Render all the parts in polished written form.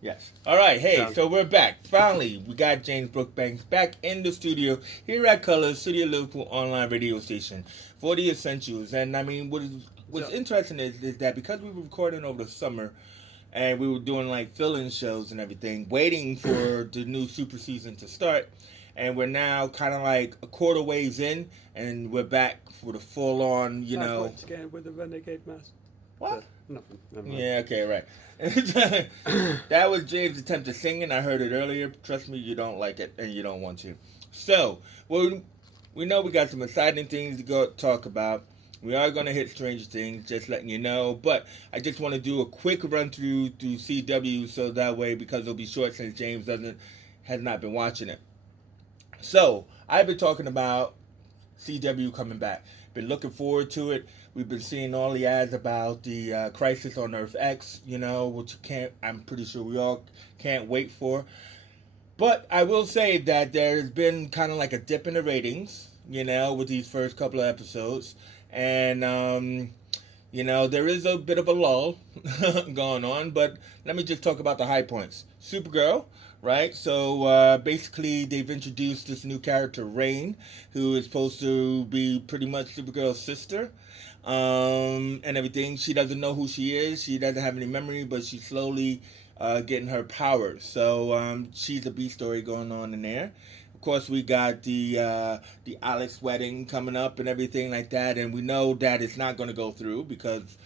Yes. All right. Hey, so we're back. Finally, we got James Brookbanks back in the studio here at Colors, City of Liverpool online radio station for the Essentials. And I mean, what's interesting is that because we were recording over the summer and we were doing like fill-in shows and everything, waiting for the new super season to start, and we're now kind of like a quarter ways in, and we're back for the full-on, you know. Again with the renegade mask. What? Nothing. Yeah, okay, right. That was James' attempt at singing. I heard it earlier. Trust me, you don't like it, and you don't want to. So, well, we know we got some exciting things to go talk about. We are going to hit Stranger Things, just letting you know. But I just want to do a quick run through CW, so that way, because it'll be short since James has not been watching it. So, I've been talking about CW coming back. Been looking forward to it. We've been seeing all the ads about the Crisis on Earth X, you know, which I'm pretty sure we all can't wait for. But I will say that there's been kind of like a dip in the ratings, you know, with these first couple of episodes. And, you know, there is a bit of a lull going on. But let me just talk about the high points. Supergirl. Right, so basically they've introduced this new character, Rain, who is supposed to be pretty much Supergirl's sister, and everything. She doesn't know who she is. She doesn't have any memory, but she's slowly getting her powers. So she's a B story going on in there. Of course, we got the Alex wedding coming up and everything like that, and we know that it's not going to go through because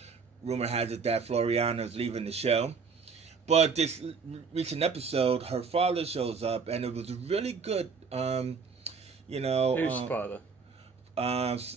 rumor has it that Floriana is leaving the show. But this recent episode, her father shows up, and it was really good. You know, whose father?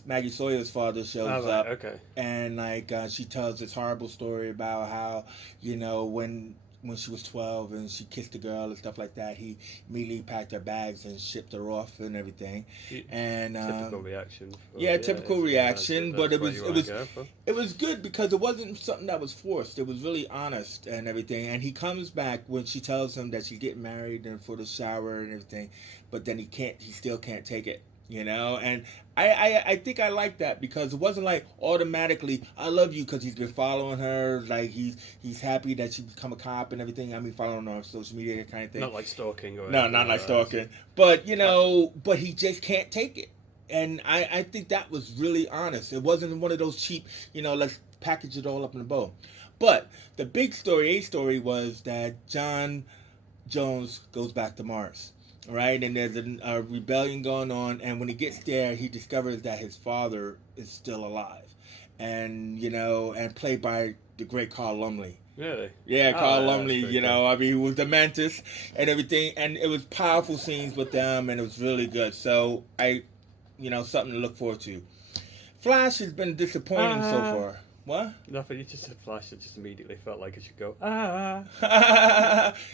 Maggie Sawyer's father shows up, okay. And like she tells this horrible story about how, you know, when she was 12 and she kissed a girl and stuff like that, he immediately packed her bags and shipped her off and everything. And typical reaction. Typical reaction. But it was good because it wasn't something that was forced. It was really honest and everything. And he comes back when she tells him that she's getting married and for the shower and everything, but then he still can't take it. You know, and I think I like that because it wasn't like automatically I love you because he's been following her, like he's happy that she become a cop and everything. I mean, following her on social media kind of thing. Not like stalking or no, not like stalking. But you know, but he just can't take it, and I think that was really honest. It wasn't one of those cheap, you know, let's package it all up in a bow. But the big story was that John Jones goes back to Mars. Right, and there's a rebellion going on, and when he gets there, he discovers that his father is still alive, and you know, and played by the great Carl Lumbly. Really? Yeah, Carl Lumbly. You know, I mean, he was the Mantis and everything, and it was powerful scenes with them, and it was really good. So something to look forward to. Flash has been disappointing so far. What? Nothing. You just said Flash. It just immediately felt like it should go.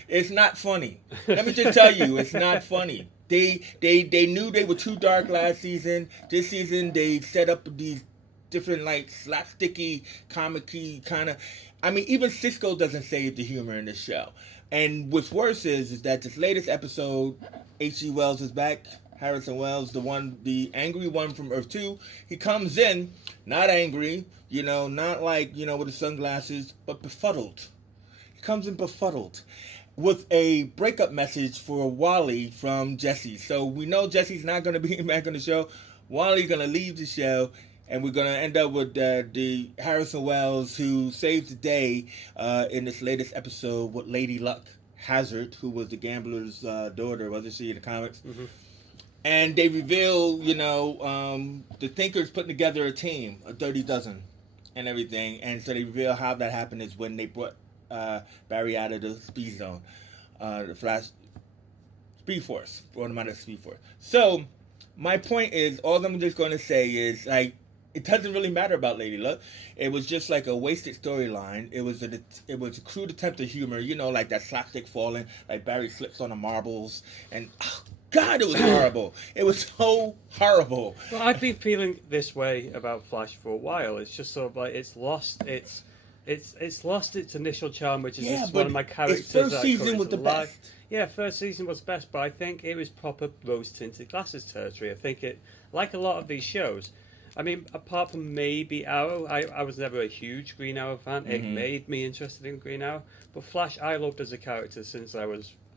It's not funny. Let me just tell you, it's not funny. They knew they were too dark last season. This season they set up these different like slapsticky, comic-y kind of. I mean, even Cisco doesn't save the humor in this show. And what's worse is that this latest episode, H.G. Wells is back. Harrison Wells, the angry one from Earth 2, he comes in, not angry, you know, not like, you know, with the sunglasses, but befuddled. He comes in befuddled with a breakup message for Wally from Jesse. So we know Jesse's not going to be back on the show. Wally's going to leave the show, and we're going to end up with the Harrison Wells who saves the day in this latest episode with Lady Luck Hazard, who was the gambler's daughter, wasn't she, in the comics? Mm-hmm. And they reveal, you know, the Thinkers putting together a team, a dirty dozen, and everything. And so they reveal how that happened is when they brought Barry out of the Speed Zone, the Flash Speed Force, brought him out of the Speed Force. So my point is, all I'm just going to say is, like, it doesn't really matter about Lady Luck. It was just like a wasted storyline. It was a crude attempt at humor, you know, like that slapstick falling, like Barry slips on the marbles, and God, it was horrible. It was so horrible. Well, I've been feeling this way about Flash for a while. It's just sort of like it's lost its initial charm, which is one of my characters. Its first season was the best. Yeah, first season was best, but I think it was proper rose-tinted glasses territory. I think it, like a lot of these shows, I mean, apart from maybe Arrow, I was never a huge Green Arrow fan. It Mm-hmm. made me interested in Green Arrow. But Flash, I loved as a character since I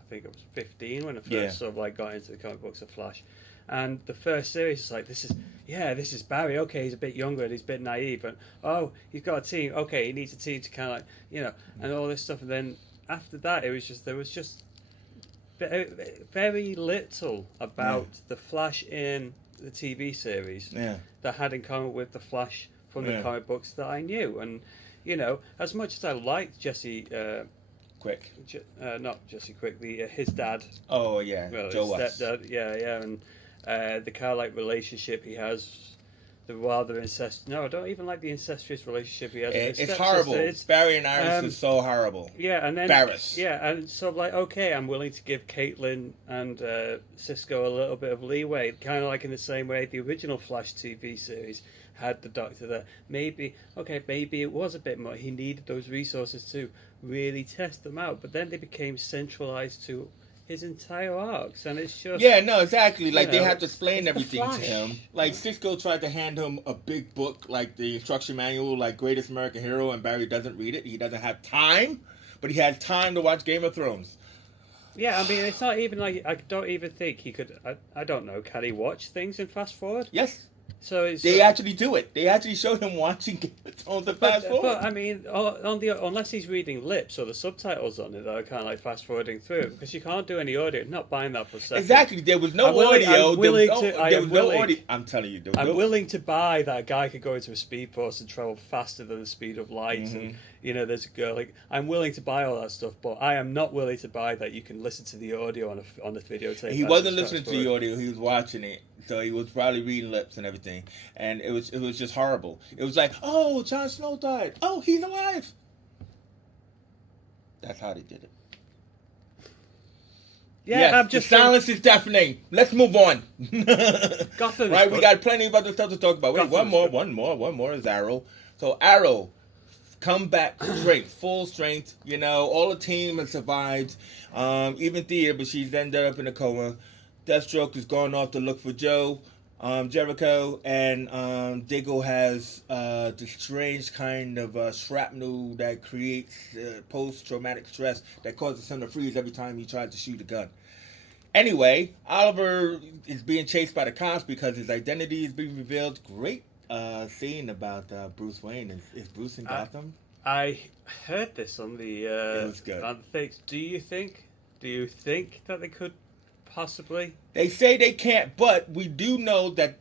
think I was 15 when I first sort of like got into the comic books of Flash. And the first series is like, this is Barry. Okay, he's a bit younger and he's a bit naive. And, oh, he's got a team. Okay, he needs a team to kind of like, and all this stuff. And then after that, there was just very, very little about the Flash in the TV series that had in common with the Flash from the comic books that I knew. And, as much as I liked Jesse... Quick. Not Jesse Quick, his dad. Oh, yeah, well, Joe his stepdad, yeah, and the kind of like relationship he has, the rather No, I don't even like the incestuous relationship he has. It's horrible. Barry and Iris is so horrible. Yeah, and then Barris. Yeah, and sort of like, okay, I'm willing to give Caitlin and Cisco a little bit of leeway, kind of like in the same way the original Flash TV series had the Doctor there. Maybe it was a bit more. He needed those resources to really test them out, but then they became centralized to his entire arcs, and it's just exactly. Like they have to explain everything to him. Like Cisco tried to hand him a big book, like the instruction manual, like Greatest American Hero, and Barry doesn't read it. He doesn't have time, but he has time to watch Game of Thrones. Yeah, I mean, it's not even like I don't even think he could. I don't know. Can he watch things in fast forward? Yes. So they actually do it. They actually show him watching Game of Thrones and fast forward. But I mean, unless he's reading lips or the subtitles on it that are kind of like fast forwarding through, because you can't do any audio. Not buying that for a second. Exactly. There was no audio. There was no audio. I'm telling you, I'm willing to buy that a guy could go into a speed force and travel faster than the speed of light, and there's a girl. Like, I'm willing to buy all that stuff, but I am not willing to buy that you can listen to the audio on the videotape. He wasn't listening to the audio. He was watching it. So he was probably reading lips and everything, and it was just horrible. It was like, oh, Jon Snow died. Oh, he's alive. That's how they did it. Yeah, yes, I'm just the silence is deafening. Let's move on. Gotham. Right, we got plenty of other stuff to talk about. Wait, one more is Arrow. So Arrow, come back strength, full strength. All the team has survived. Even Thea, but she's ended up in a coma. Deathstroke is going off to look for Joe, Jericho, and Diggle has this strange kind of shrapnel that creates post-traumatic stress that causes him to freeze every time he tries to shoot a gun. Anyway, Oliver is being chased by the cops because his identity is being revealed. Great scene about Bruce Wayne. Is Bruce in Gotham? I heard this on the. It was good. On the things. Do you think that they could? Possibly. They say they can't, but we do know that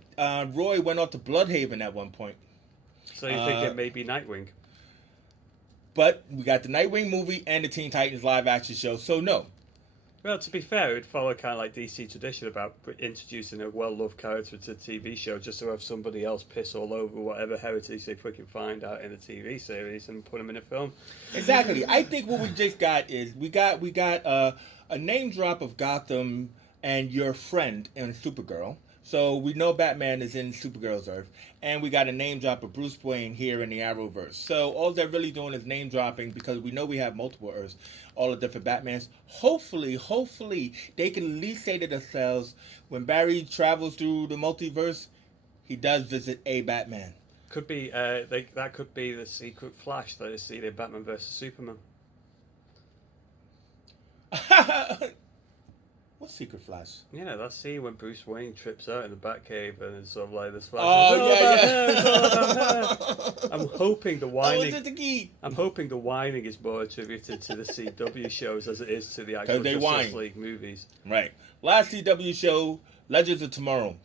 Roy went off to Bloodhaven at one point. So you think it may be Nightwing? But we got the Nightwing movie and the Teen Titans live action show, so no. Well, to be fair, it would follow kind of like DC tradition about introducing a well-loved character to a TV show just to have somebody else piss all over whatever heritage they freaking find out in the TV series and put them in a film. Exactly. I think what we just got is we got a name drop of Gotham and your friend in Supergirl. So we know Batman is in Supergirl's Earth. And we got a name drop of Bruce Wayne here in the Arrowverse. So all they're really doing is name dropping because we know we have multiple Earths, all the different Batmans. Hopefully, they can at least say to themselves, when Barry travels through the multiverse, he does visit a Batman. Could be, that could be the secret Flash that is seen in Batman vs. Superman. What secret Flash? Yeah, that scene when Bruce Wayne trips out in the Batcave and it's sort of like this Flash. I'm hoping the whining. I'm hoping the whining is more attributed to the CW shows as it is to the actual Justice League movies. Right. Last CW show, Legends of Tomorrow.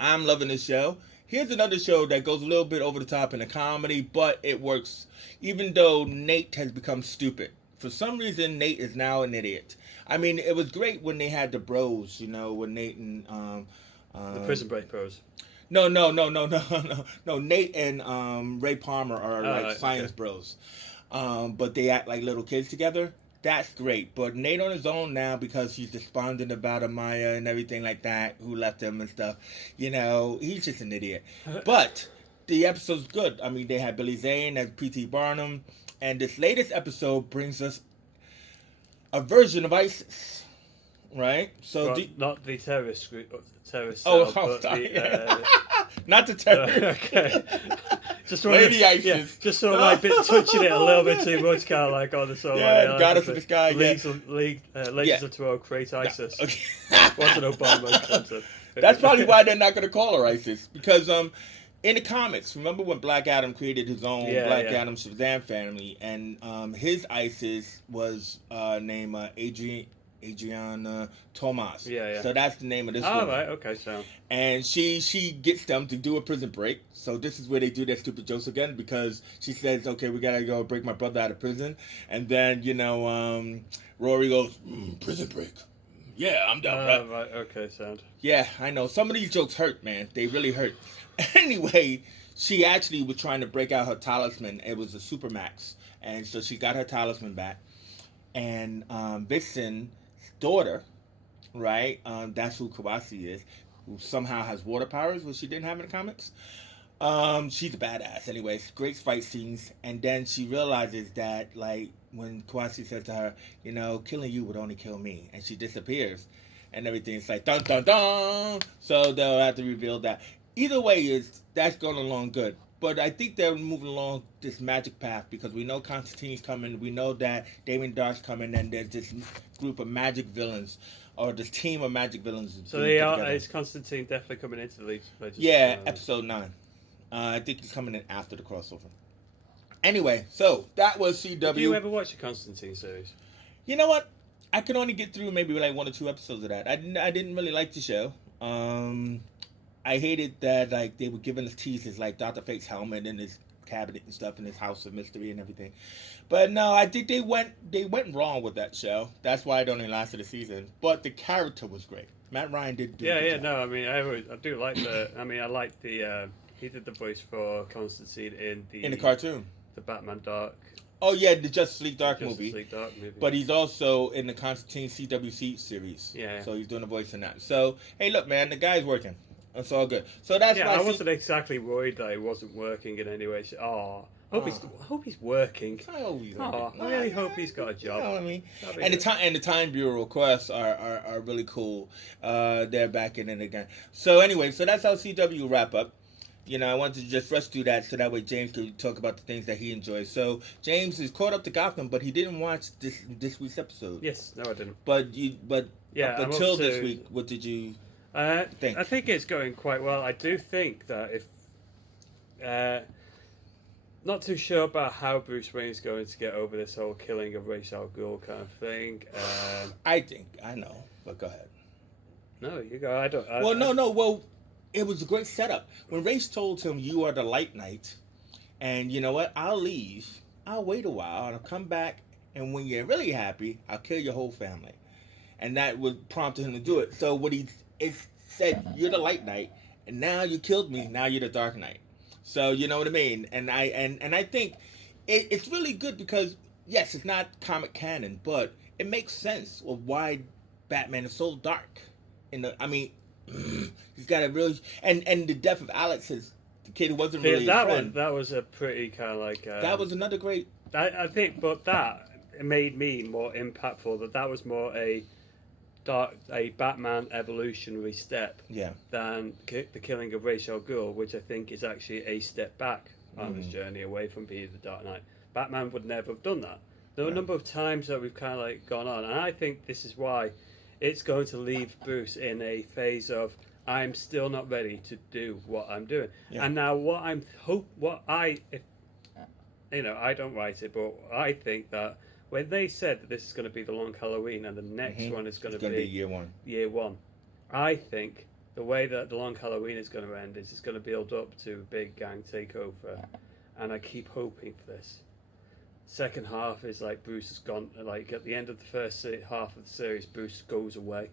I'm loving this show. Here's another show that goes a little bit over the top in a comedy, but it works. Even though Nate has become stupid. For some reason, Nate is now an idiot. I mean, it was great when they had the bros, when Nate and... the Prison Break bros. No. Nate and Ray Palmer are science bros. But they act like little kids together. That's great. But Nate on his own now, because he's despondent about Amaya and everything like that, who left him and stuff, he's just an idiot. But the episode's good. I mean, they had Billy Zane as P.T. Barnum. And this latest episode brings us a version of ISIS, right? So not the terrorist group, terrorist cell, but sorry. not the terrorist. Okay. Just Lady ISIS. Yeah, just sort of like touching it a little bit too much, kind of like on the sort of like, Goddess of the Sky. Legends of Tomorrow create ISIS. Okay. What's an Obama concept? That's probably why they're not going to call her ISIS, because in the comics, remember when Black Adam created his own Black Adam Shazam family, and his ISIS was named Adriana Tomas. Yeah. So that's the name of this Oh, woman. right, okay, so. And she gets them to do a prison break. So this is where they do their stupid jokes again, because she says, okay, we gotta go break my brother out of prison. And then, Rory goes, prison break. Yeah, I'm down, right? Right, okay, sound. Yeah, I know. Some of these jokes hurt, man. They really hurt. Anyway, she actually was trying to break out her talisman. It was a Supermax. And so she got her talisman back. And Vixen's daughter, right? That's who Kawasi is, who somehow has water powers, which she didn't have in the comics. She's a badass. Anyways, great fight scenes. And then she realizes that, like, when Kawasi says to her, killing you would only kill me. And she disappears. And everything. It's like, dun, dun, dun. So they'll have to reveal that. Either way, that's going along good. But I think they're moving along this magic path, because we know Constantine's coming. We know that Damien Dark's coming. And there's this group of magic villains. Or this team of magic villains. So they are. Is Constantine definitely coming into the Legends? Yeah, episode 9. I think he's coming in after the crossover. Anyway, so that was CW. Did you ever watch the Constantine series? You know what? I could only get through maybe like 1 or 2 episodes of that. I didn't really like the show. I hated that like they were giving us teasers like Dr. Fate's helmet in his cabinet and stuff in his house of mystery and everything. But no, I think they went wrong with that show. That's why it only lasted a season. But the character was great. Matt Ryan did do a good job. No, I mean I do like the. I mean I like the. He did the voice for Constantine in the cartoon, the Batman Dark. Oh yeah, the Justice League Dark Justice movie. League Dark movie. But he's also in the Constantine CWC series. Yeah. So he's doing a voice in that. So hey, look, man, the guy's working. It's all good. So that's why I wasn't exactly worried that he wasn't working in any way. I hope he's working. I hope he's working. I really hope he's got a job. You know what I mean? And the Time Bureau, of course, are really cool. They're back in it again. So anyway, so that's how CW wrap up. I wanted to just rush through that so that way James could talk about the things that he enjoys. So James is caught up to Gotham, but he didn't watch this week's episode. Yes, no, I didn't. But until this week, what did you think? I think it's going quite well. I do think that if not too sure about how Bruce Wayne is going to get over this whole killing of Ra's al Ghul kind of thing. I know, but go ahead. No, you go. I don't. Well, it was a great setup. When Ra's told him, "You are the Light Knight," and you know what? I'll leave. I'll wait a while, and I'll come back. And when you're really happy, I'll kill your whole family. And that would prompt him to do it. So what he said, "You're the Light Knight, and now you killed me. Now you're the Dark Knight." So you know what I mean. And I think it's really good because yes, it's not comic canon, but it makes sense of why Batman is so dark. He's got a really and the death of Alex, the kid who wasn't really a friend. That was a pretty kind of like that was another great. I think, but that made me more impactful. That was more a Batman evolutionary step, than the killing of Ra's al Ghul, which I think is actually a step back on his journey away from being the Dark Knight. Batman would never have done that. There were a number of times that we've kind of like gone on, and I think this is why it's going to leave Bruce in a phase of I'm still not ready to do what I'm doing. Yeah. And now I don't write it, but I think that when they said that this is going to be the Long Halloween and the next one is going to be year one, I think the way that the Long Halloween is going to end is it's going to build up to a big gang takeover, and I keep hoping for this. Second half is like Bruce has gone. Like at the end of the first half of the series, Bruce goes away.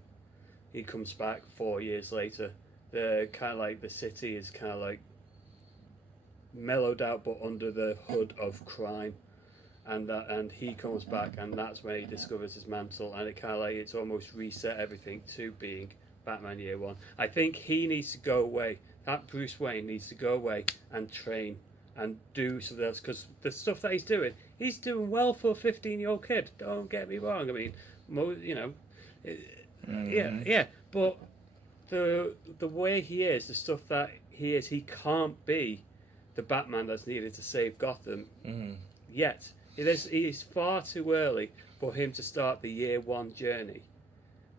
He comes back 4 years later. The kind of like the city is kind of like mellowed out, but under the hood of crime, and he comes back, and that's when he discovers his mantle, and it kind of like it's almost reset everything to being Batman Year One. I think he needs to go away. That Bruce Wayne needs to go away and train and do something else, because the stuff that he's doing well for a 15-year-old kid. Don't get me wrong. I mean, but the way he is, the stuff that he can't be the Batman that's needed to save Gotham yet. It is far too early for him to start the year one journey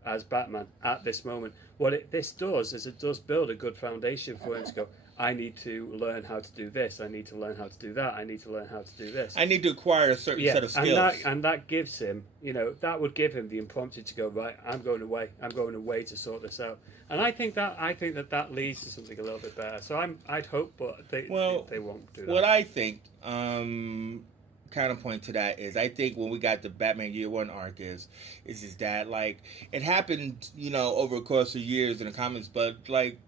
as Batman at this moment. What this does is it does build a good foundation for him to go, I need to learn how to do this, I need to learn how to do that, I need to learn how to do this. I need to acquire a certain set of skills. And that gives him, that would give him the impromptu to go, right, I'm going away to sort this out. And I think that leads to something a little bit better. So I'd hope, but they won't do that. What I think, counterpoint to that is, I think when we got the Batman Year One arc is that, like, it happened, over the course of years in the comics, but like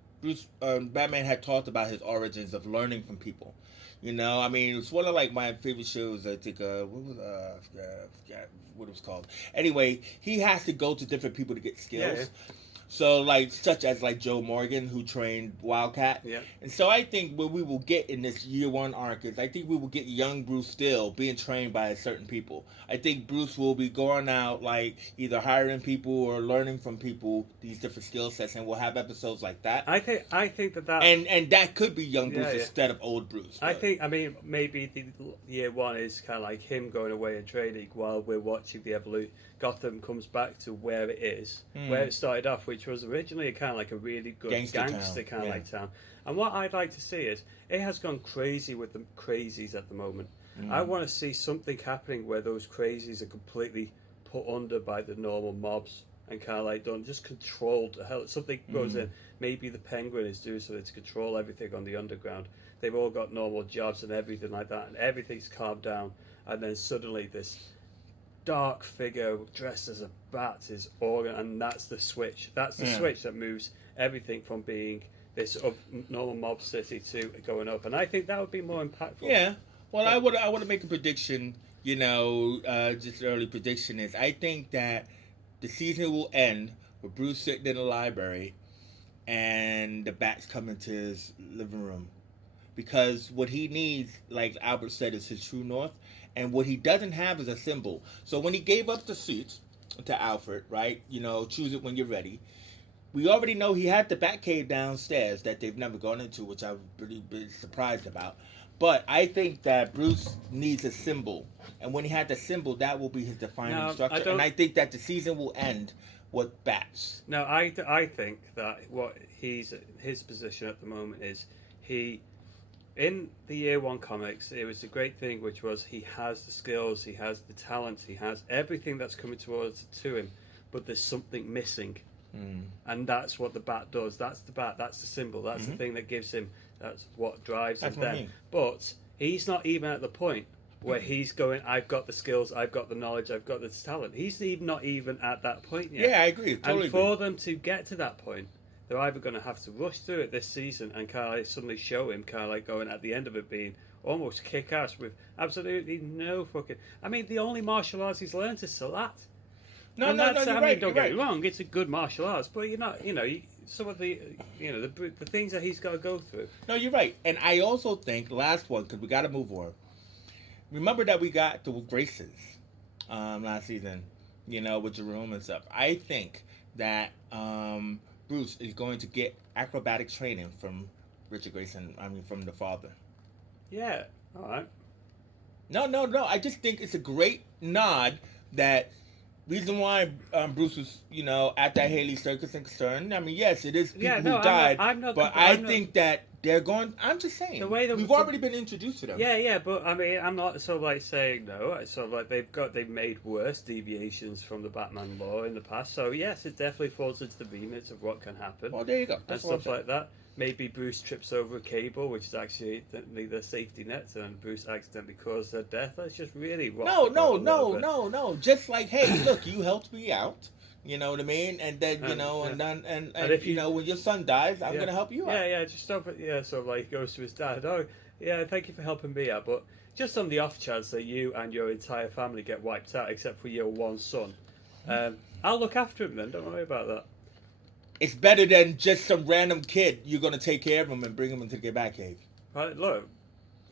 Batman had talked about his origins of learning from people. I mean, it's one of like my favorite shows. I think I forgot what it was called. Anyway, he has to go to different people to get skills. Yeah. So, like, such as, like, Joe Morgan, who trained Wildcat. Yeah. And so I think what we will get in this Year One arc is, I think we will get young Bruce still being trained by certain people. I think Bruce will be going out, like, either hiring people or learning from people these different skill sets, and we'll have episodes like that. I think that... And that could be young Bruce instead of old Bruce. But... I mean, maybe the Year One is kind of like him going away and training while we're watching the evolution. Gotham comes back to where it is, where it started off, which was originally kind of like a really good gangster kind of like town. And what I'd like to see is, it has gone crazy with the crazies at the moment. I want to see something happening where those crazies are completely put under by the normal mobs and kind of like done, just controlled. Something goes in. Maybe the Penguin is doing something to control everything on the underground. They've all got normal jobs and everything like that, and everything's calmed down. And then suddenly this dark figure dressed as a bat is organ, and that's the switch. That's the switch that moves everything from being this normal mob city to going up. And I think that would be more impactful. Yeah. Well, I want to make a prediction. Just an early prediction is, I think that the season will end with Bruce sitting in the library, and the bats come into his living room, because what he needs, like Albert said, is his true north. And what he doesn't have is a symbol. So when he gave up the suit to Alfred, right? Choose it when you're ready. We already know he had the Batcave downstairs that they've never gone into, which I've really been surprised about. But I think that Bruce needs a symbol. And when he had the symbol, that will be his defining structure. And I think that the season will end with bats. No, I think that what his position at the moment is, in the Year One comics, it was a great thing, which was he has the skills, he has the talent, he has everything that's coming to him, but there's something missing. And that's what the bat does. That's the bat, that's the symbol, that's the thing that gives him, that's what drives him then. But he's not even at the point where he's going, I've got the skills, I've got the knowledge, I've got the talent. He's not even at that point yet. Yeah, I agree. Totally. And for them to get to that point, they're either going to have to rush through it this season and kind of like suddenly show him kind of like going at the end of it being almost kick-ass with absolutely no fucking... I mean, the only martial arts he's learned is Salat. No, you're right. Don't get me wrong, it's a good martial arts, but some of the, the things that he's got to go through. No, you're right. And I also think, last one, because we got to move on. Remember that we got the Graces last season, with Jerome and stuff. I think that... Bruce is going to get acrobatic training from Richard Grayson. I mean, from the father. Yeah. All right. No. I just think it's a great nod that reason why Bruce was, at that Haley Circus and concerned. I mean, yes, it is people who died. I think that they're going. I'm just saying. The way that we've already been introduced to them. Yeah. But I mean, I'm not sort of like saying no. It's sort of like they've made worse deviations from the Batman law in the past. So yes, it definitely falls into the remit of what can happen. Well, there you go. That's and stuff like that. Maybe Bruce trips over a cable, which is actually the safety net, and Bruce accidentally caused her death. That's just really wrong. No. Just like, hey, look, you helped me out. You know what I mean? And then, and if when your son dies, I'm going to help you out. Yeah, just sort of like goes to his dad. Oh, yeah, thank you for helping me out. But just on the off chance that you and your entire family get wiped out, except for your one son, I'll look after him then. Don't worry about that. It's better than just some random kid. You're going to take care of him and bring him into the Batcave. Right, look,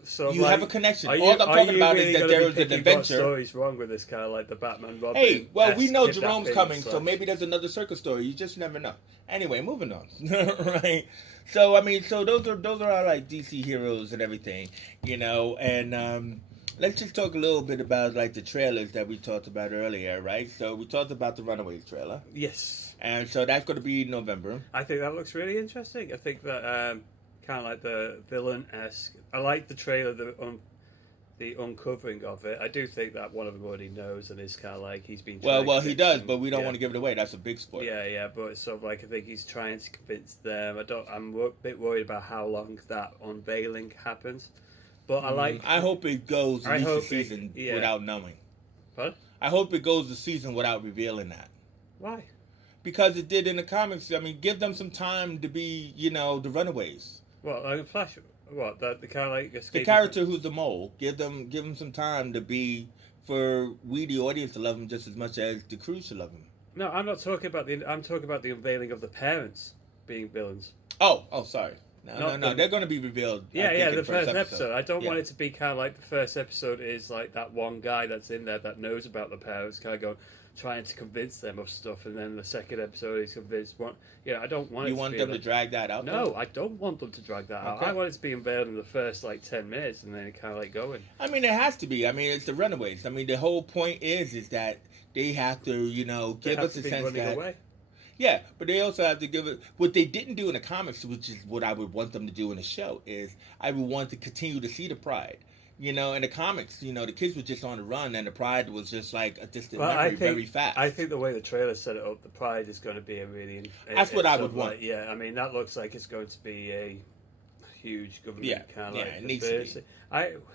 So You have a connection. Are All I'm talking about really is that gonna there be was an picking adventure. What story's wrong with this kind of like the Batman Robin? Hey, well, we know Jerome's kidnapping coming, so slash- maybe there's another circus story. You just never know. Anyway, moving on. Right. So I mean, so those are our like DC heroes and everything, and let's just talk a little bit about like the trailers that we talked about earlier, right? So we talked about the Runaways trailer, Yes, and so that's going to be November. I think that looks really interesting. I think that kind of like the villain-esque. I like the trailer, the uncovering of it. I do think that one of them already knows and is kind of like he's been. Well, he does, them. but we don't Yeah. want to give it away. That's a big spoiler. Yeah, but it's sort of like I think he's trying to convince them. I'm a bit worried about how long that unveiling happens. But I hope it goes at least a hope season without knowing. What? I hope it goes the season without revealing that. Why? Because it did in the comics. I mean, give them some time to be, the Runaways. Well, like Flash. What the kind of like The character who's the mole. Give them some time to be, for we the audience to love him just as much as the crew should love him. No, I'm not talking about I'm talking about the unveiling of the parents being villains. Oh, sorry. No. They're going to be revealed. Yeah, I think, in the first episode. episode. I don't want it to be kind of like the first episode is like that one guy that's in there that knows about the parents, kind of going trying to convince them of stuff, and then the second episode is convinced. I don't want. You want them to drag that out? No, though? I don't want them to drag that out. Okay. I want it to be unveiled in the first like 10 minutes, and then it kind of like going. I mean, it has to be. I mean, it's the Runaways. I mean, the whole point is that they have to, give us a sense that. Away. Yeah, but they also have to give it. What they didn't do in the comics, which is what I would want them to do in the show, is I would want to continue to see the Pride. In the comics, the kids were just on the run, and the Pride was just like a distant memory, very fast. I think the way the trailer set it up, the Pride is going to be a really. That's what I would want. Yeah, I mean that looks like it's going to be a huge government kind of like it needs to be.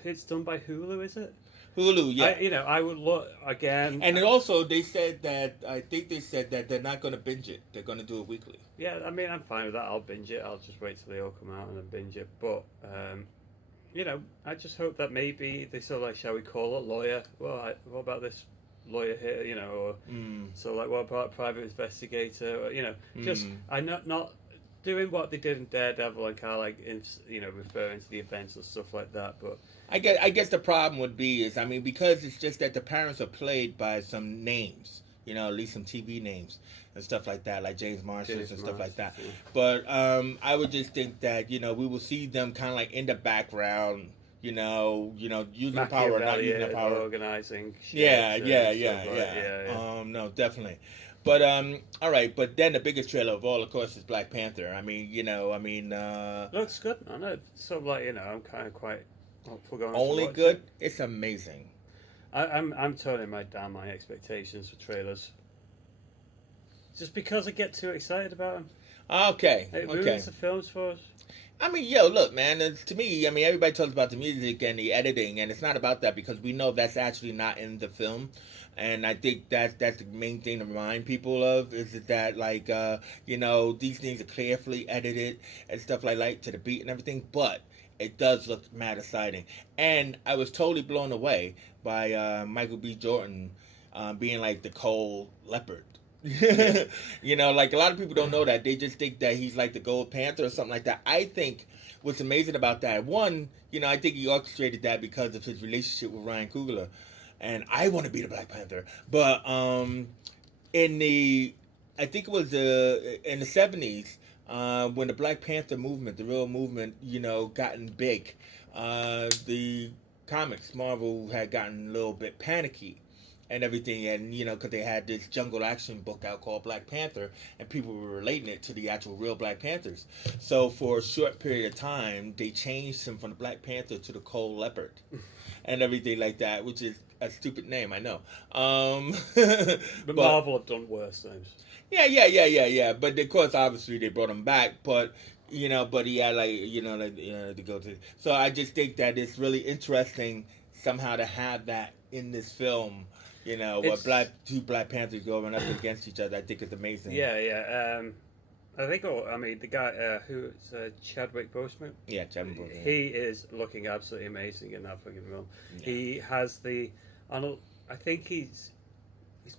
It's done by Hulu, is it? Hulu, yeah. I would look again. And it also, they said that they're not going to binge it. They're going to do it weekly. Yeah, I mean, I'm fine with that. I'll binge it. I'll just wait till they all come out and then binge it. But, I just hope that maybe they sort of like, shall we call a lawyer? Well, what about this lawyer here? Or so like, what about private investigator? Or, just I'm not doing what they did in Daredevil and kind of like, referring to the events and stuff like that. But I guess the problem would be is, I mean, because it's just that the parents are played by some names, at least some TV names and stuff like that, like James Marshall and stuff like that. Yeah. But I would just think that, we will see them kind of like in the background, using the power or not using the power. Organizing. Yeah. Yeah. No, definitely. But all right. But then the biggest trailer of all, of course, is Black Panther. I mean, looks good. I know. It's sort of like I'm kind of quite hopeful going. Only to watch good. It. It's amazing. I'm toning down my expectations for trailers. Just because I get too excited about them. Okay. It ruins the films for us. I mean, look, man. To me, I mean, everybody talks about the music and the editing, and it's not about that because we know that's actually not in the film. And I think that's the main thing to remind people of is that, like, these things are carefully edited and stuff like to the beat and everything, but it does look mad exciting. And I was totally blown away by Michael B. Jordan being like the cold leopard. Like a lot of people don't know that. They just think that he's like the Gold Panther or something like that. I think what's amazing about that, one, I think he orchestrated that because of his relationship with Ryan Coogler. And I want to be the Black Panther. But I think it was in the 70s, when the Black Panther movement, the real movement, gotten big, the comics, Marvel had gotten a little bit panicky and everything, and because they had this jungle action book out called Black Panther, and people were relating it to the actual real Black Panthers. So for a short period of time, they changed him from the Black Panther to the Cold Leopard, and everything like that, which is a stupid name, I know. But Marvel have done worse names. Yeah. But of course, obviously, they brought him back, but he had to go to. So I just think that it's really interesting somehow to have that in this film. Two Black Panthers going up against each other. I think it's amazing. Yeah. I think. The guy who is Chadwick Boseman. Yeah, Chadwick Boseman. He is looking absolutely amazing in that fucking film. Yeah. He has I think he's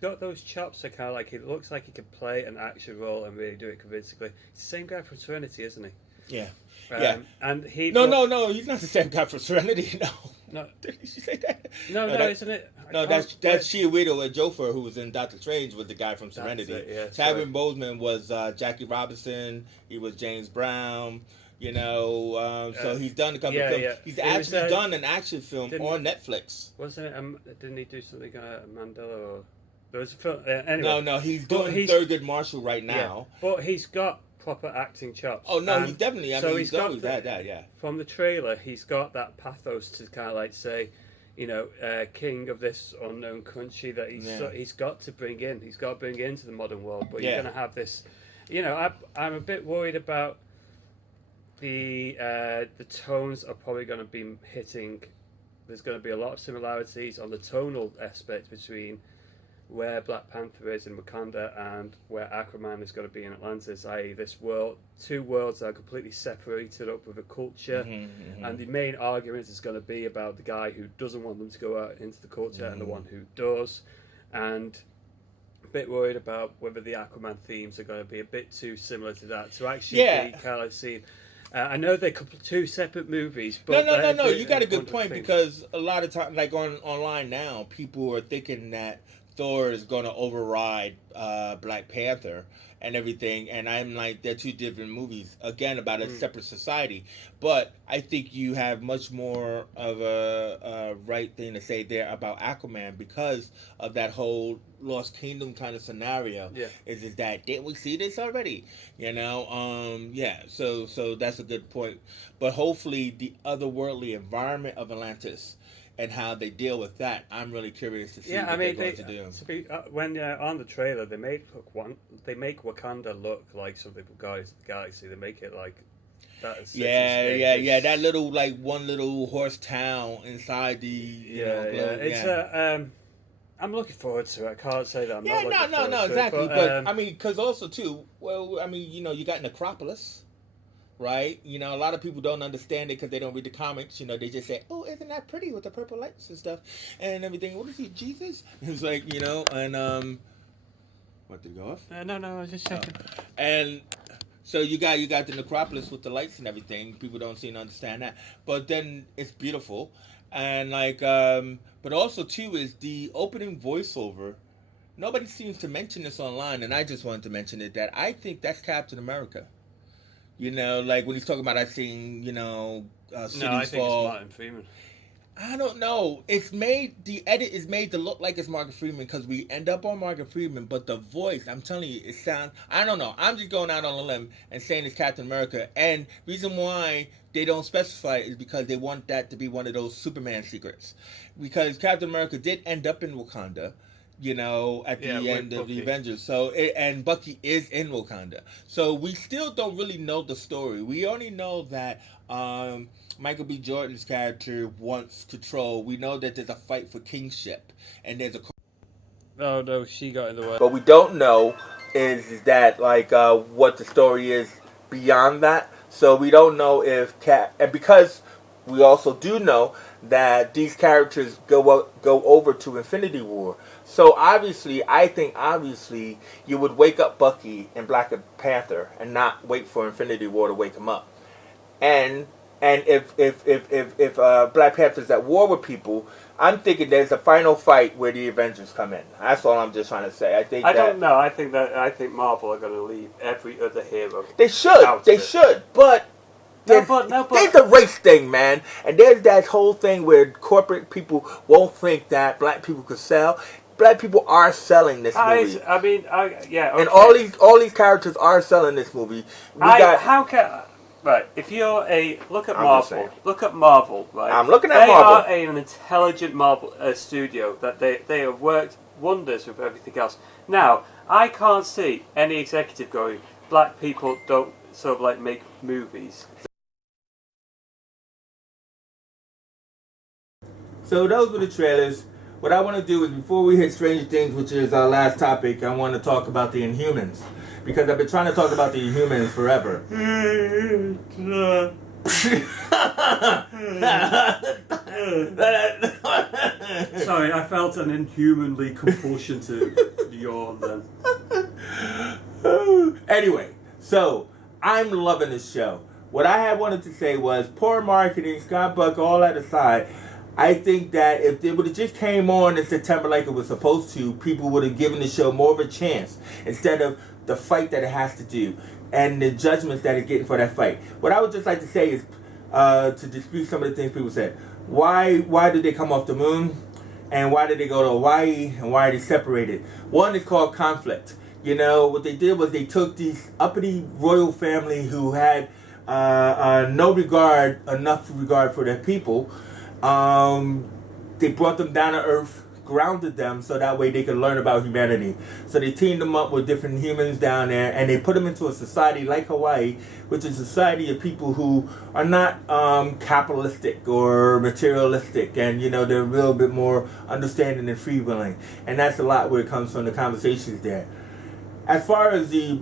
got those chops that kind of like it looks like he could play an action role and really do it convincingly. He's the same guy from Serenity, isn't he? Yeah. And he No. He's not the same guy for Serenity. no Did she say that? no, isn't it? No, that's Chiwetel Ejiofor, who was in Doctor Strange, was the guy from Serenity. That's it, yeah, Chadwick Boseman was Jackie Robinson. He was James Brown. So he's done a couple of films. Yeah. He's actually done an action film on Netflix. Wasn't it? Didn't he do something Mandela or there was a film? Anyway. No, he's doing Thurgood Marshall right now. Yeah, but he's got proper acting chops. Oh no, he definitely. He's always got that. Yeah. From the trailer, he's got that pathos to kind of like say, king of this unknown country that he's got to bring in. He's got to bring into the modern world. But you're going to have this. I'm a bit worried about the tones are probably going to be hitting. There's going to be a lot of similarities on the tonal aspect between where Black Panther is in Wakanda and where Aquaman is going to be in Atlantis, i.e. this world, two worlds that are completely separated up with a culture, and the main argument is going to be about the guy who doesn't want them to go out into the culture and the one who does, and a bit worried about whether the Aquaman themes are going to be a bit too similar to that, to actually be kind of seen. I know they're two separate movies, but no. You got a good point, because a lot of times, like online now, people are thinking that Thor is going to override Black Panther and everything, and I'm like, they're two different movies, again, about a separate society. But I think you have much more of a right thing to say there about Aquaman, because of that whole Lost Kingdom kind of scenario. Is that, didn't we see this already? So that's a good point. But hopefully the otherworldly environment of Atlantis and how they deal with that, I'm really curious to see what they're going to do. When on the trailer, they make Wakanda look like something from Guardians of the Galaxy. They make it like that. That little one little horse town inside the I'm looking forward to it. I can't say that I'm not exactly. But I mean, because also too, you got Necropolis. Right? A lot of people don't understand it because they don't read the comics. They just say, oh, isn't that pretty with the purple lights and stuff and everything. What is he, Jesus? It's like, and, what, did it go off? No, I was just checking. And so you got the Necropolis with the lights and everything. People don't seem to understand that. But then it's beautiful. And, but also, too, is the opening voiceover. Nobody seems to mention this online, and I just wanted to mention it, that I think that's Captain America. Like when he's talking about, I've seen, cities no, I think fall. it's Martin Freeman. I don't know. The edit is made to look like it's Martin Freeman because we end up on Martin Freeman, but the voice, I'm telling you, it sounds, I don't know. I'm just going out on a limb and saying it's Captain America. And reason why they don't specify it is because they want that to be one of those Superman secrets. Because Captain America did end up in Wakanda. At the end of the Avengers. So, and Bucky is in Wakanda. So we still don't really know the story. We only know that Michael B. Jordan's character wants control. We know that there's a fight for kingship, and there's a. Oh no, she got in the way. But we don't know is that what the story is beyond that. So we don't know if and because we also do know that these characters go over to Infinity War. So I think you would wake up Bucky in Black Panther and not wait for Infinity War to wake him up. And if Black Panther's at war with people, I'm thinking there's a final fight where the Avengers come in. That's all I'm just trying to say. I don't know. I think Marvel are going to leave every other hero. They should, but. There's a race thing, man, and there's that whole thing where corporate people won't think that black people could sell. Black people are selling this movie. Okay. And all these characters are selling this movie. If you're look at Marvel, right? I'm looking at Marvel. They are an intelligent Marvel studio that they have worked wonders with everything else. Now, I can't see any executive going, black people don't make movies. So those were the trailers. What I want to do is, before we hit Stranger Things, which is our last topic, I want to talk about the Inhumans. Because I've been trying to talk about the Inhumans forever. Sorry, I felt an inhumanly compulsion to yawn then. Anyway, so I'm loving this show. what I had wanted to say was poor marketing, Scott Buck, all that aside. I think that if it would have just came on in September like it was supposed to, people would have given the show more of a chance instead of the fight that it has to do and the judgments that it's getting for that fight. What I would just like to say is to dispute some of the things people said. Why did they come off the moon? And why did they go to Hawaii? And why are they separated? One is called conflict. You know, what they did was they took these uppity royal family who had enough regard for their people. They brought them down to earth, grounded them so that way they could learn about humanity. So they teamed them up with different humans down there, and they put them into a society like Hawaii, which is a society of people who are not capitalistic or materialistic, and you know, they're a little bit more understanding and free willing, and that's a lot where it comes from the conversations there. As far as the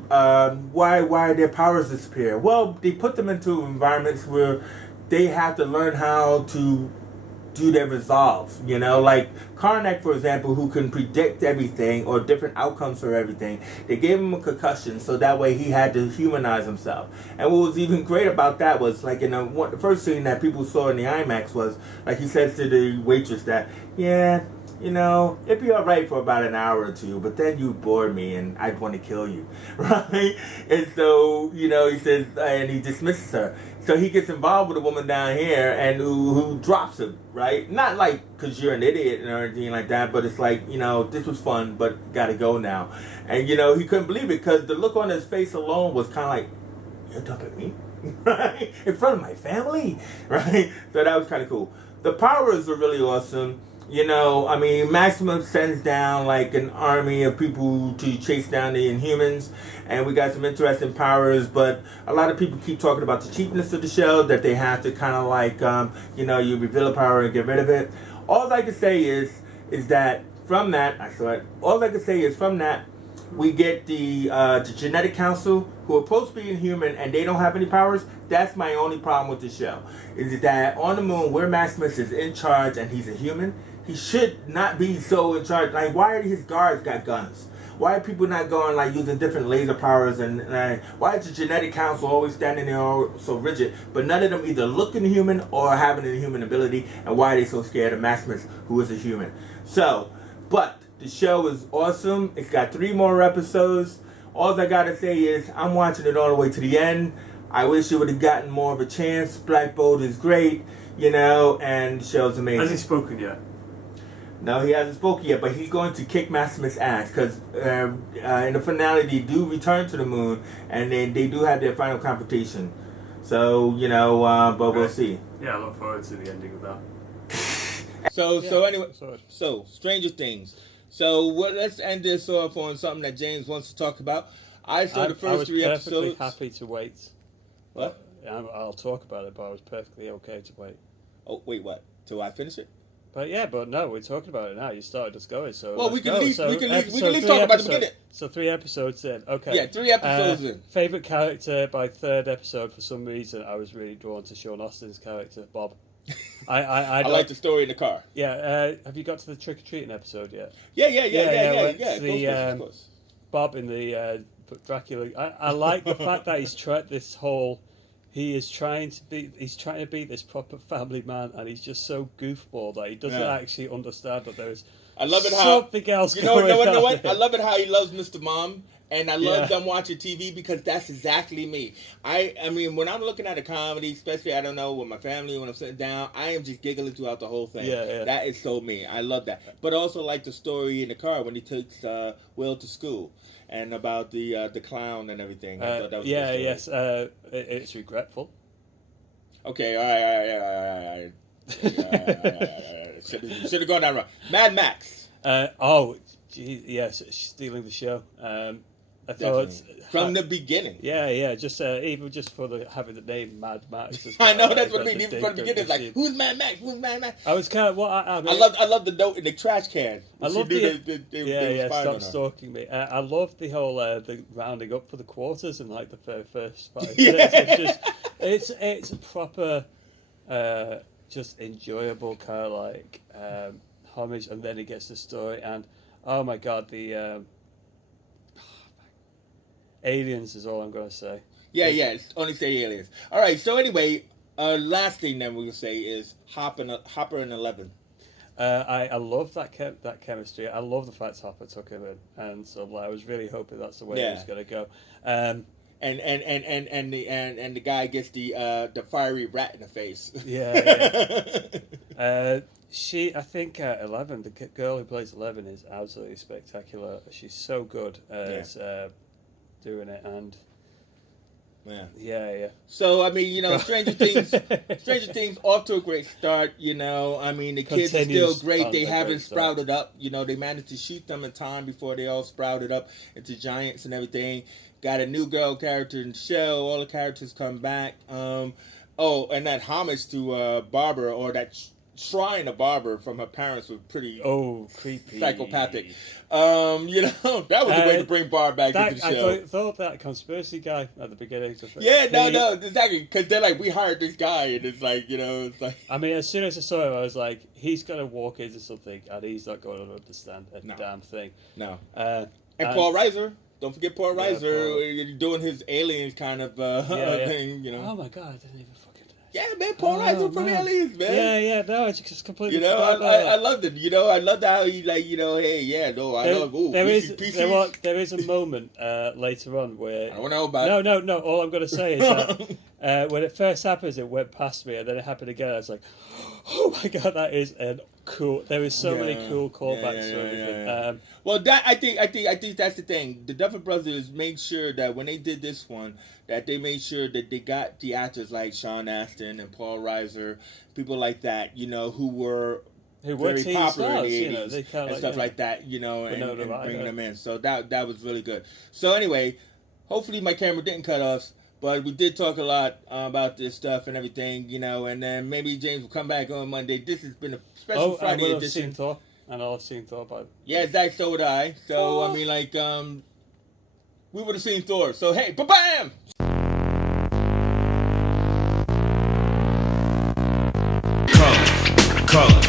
why their powers disappear, well, they put them into environments where they have to learn how to do their resolves, you know, like Karnak, for example, who can predict everything or different outcomes for everything. They gave him a concussion so that way he had to humanize himself. And what was even great about that was, like, in the first scene that people saw in the IMAX was, like, he says to the waitress that, yeah, you know, it'd be all right for about an hour or two, but then you bore me and I'd want to kill you, right? And so, you know, he says, and he dismisses her. So he gets involved with a woman down here and who drops him, right? Not like because you're an idiot or anything like that, but it's like, you know, this was fun, but gotta go now. And, you know, he couldn't believe it because the look on his face alone was kind of like, you're dumping me? Right? In front of my family? Right? So that was kind of cool. The powers are really awesome. You know, I mean, Maximus sends down like an army of people to chase down the Inhumans, and we got some interesting powers, but a lot of people keep talking about the cheapness of the show, that they have to kind of like, you know, you reveal a power and get rid of it. All I can say is that from that, we get the genetic council who are supposed to be inhuman and they don't have any powers. That's my only problem with the show. Is that on the moon where Maximus is in charge and he's a human, he should not be so in charge. Like, why are his guards got guns? Why are people not going like using different laser powers? And why is the genetic council always standing there all so rigid? But none of them either look inhuman or have an inhuman ability. And why are they so scared of Maximus, who is a human? So, but the show is awesome. It's got 3 more episodes. All I gotta say is I'm watching it all the way to the end. I wish it would have gotten more of a chance. Black Bolt is great, you know, and the show's amazing. Has he spoken yet? No, he hasn't spoken yet, but he's going to kick Maximus' ass because in the finale they do return to the moon and they do have their final confrontation. So, you know, but we'll see. Yeah, I look forward to the ending of that. So anyway, so Stranger Things. So let's end this off on something that James wants to talk about. I saw the first 3 episodes. I was perfectly happy to wait. What? I'll talk about it, but I was perfectly okay to wait. Oh, wait, what? Till I finish it? But no, we're talking about it now. You started us going, so well, we can at leave. So we can leave talk about the beginning. So 3 episodes in. Okay. Yeah, 3 episodes in. Favorite character by 3rd episode. For some reason, I was really drawn to Sean Austin's character, Bob. I like the story in the car. Yeah. Have you got to the trick or treating episode yet? Yeah. The Bob in the Dracula. I like the fact that he's tried this whole. He's trying to be this proper family man, and he's just so goofball that he doesn't actually understand that there's something else going on. I love it how he loves Mr. Mom, and I love them watching TV because that's exactly me. I mean, when I'm looking at a comedy, especially, I don't know, with my family, when I'm sitting down, I am just giggling throughout the whole thing. Yeah. That is so me. I love that. But also like the story in the car when he takes Will to school. And about the clown and everything. I thought that was it's regretful. Okay, all right. Should have gone down wrong. Mad Max. Yes, stealing the show. I thought from the beginning. Yeah. Just even just for having the name Mad Max. I know that's what I mean. Even from the beginning, it's like, who's Mad Max? Who's Mad Max? I was kind of I love the note in the trash can. I love stop stalking me. I love the whole the rounding up for the quarters in like the first 5 minutes. It's a proper, just enjoyable kind of like homage, and then he gets the story, and oh my god, the aliens is all I'm going to say. Yeah. Only say aliens. All right. So anyway, last thing that we will say is Hopper and 11. I love that chemistry. I love the fact Hopper took him in, and so I was really hoping that's the way it was going to go. And the guy gets the fiery rat in the face. Yeah. I think 11, the girl who plays 11, is absolutely spectacular. She's so good at doing it, and yeah. So I mean, Stranger Things off to a great start. I mean, the kids are still great. They haven't sprouted up. They managed to shoot them in time before they all sprouted up into giants and everything. Got a new girl character in the show. All the characters come back. And that homage to Barbara, or that shrine to Barbara from her parents, was pretty creepy, psychopathic. That was the way to bring Barb back into the show. I thought that conspiracy guy at the beginning. No, exactly. Because they're like, we hired this guy, and it's like, it's like. I mean, as soon as I saw him, I was like, he's going to walk into something, and he's not going to understand a damn thing. No. And Paul Reiser. Don't forget Paul Reiser doing his aliens kind of thing. Oh my god, I didn't even fucking. Yeah, man, Paul Reiser from Aliens, man. Yeah, no, it's just completely. I loved it. I loved how he There is a moment later on where I don't know about. No. All I'm going to say is that when it first happens, it went past me, and then it happened again. I was like, oh my god, that is cool. There is so many cool callbacks to everything. Well, that I think that's the thing. The Duffer Brothers made sure that when they did this one, that they made sure that they got the actors like Sean Astin and Paul Reiser, people like that, who were very popular in the 80s and stuff like that, and bringing them in. So that was really good. So anyway, hopefully my camera didn't cut off. But we did talk a lot about this stuff and everything, and then maybe James will come back on Monday. This has been a special Friday edition. I'll have seen Thor. Yeah, Zach, so would I. So, I mean, we would have seen Thor. So, hey, ba-bam! Color.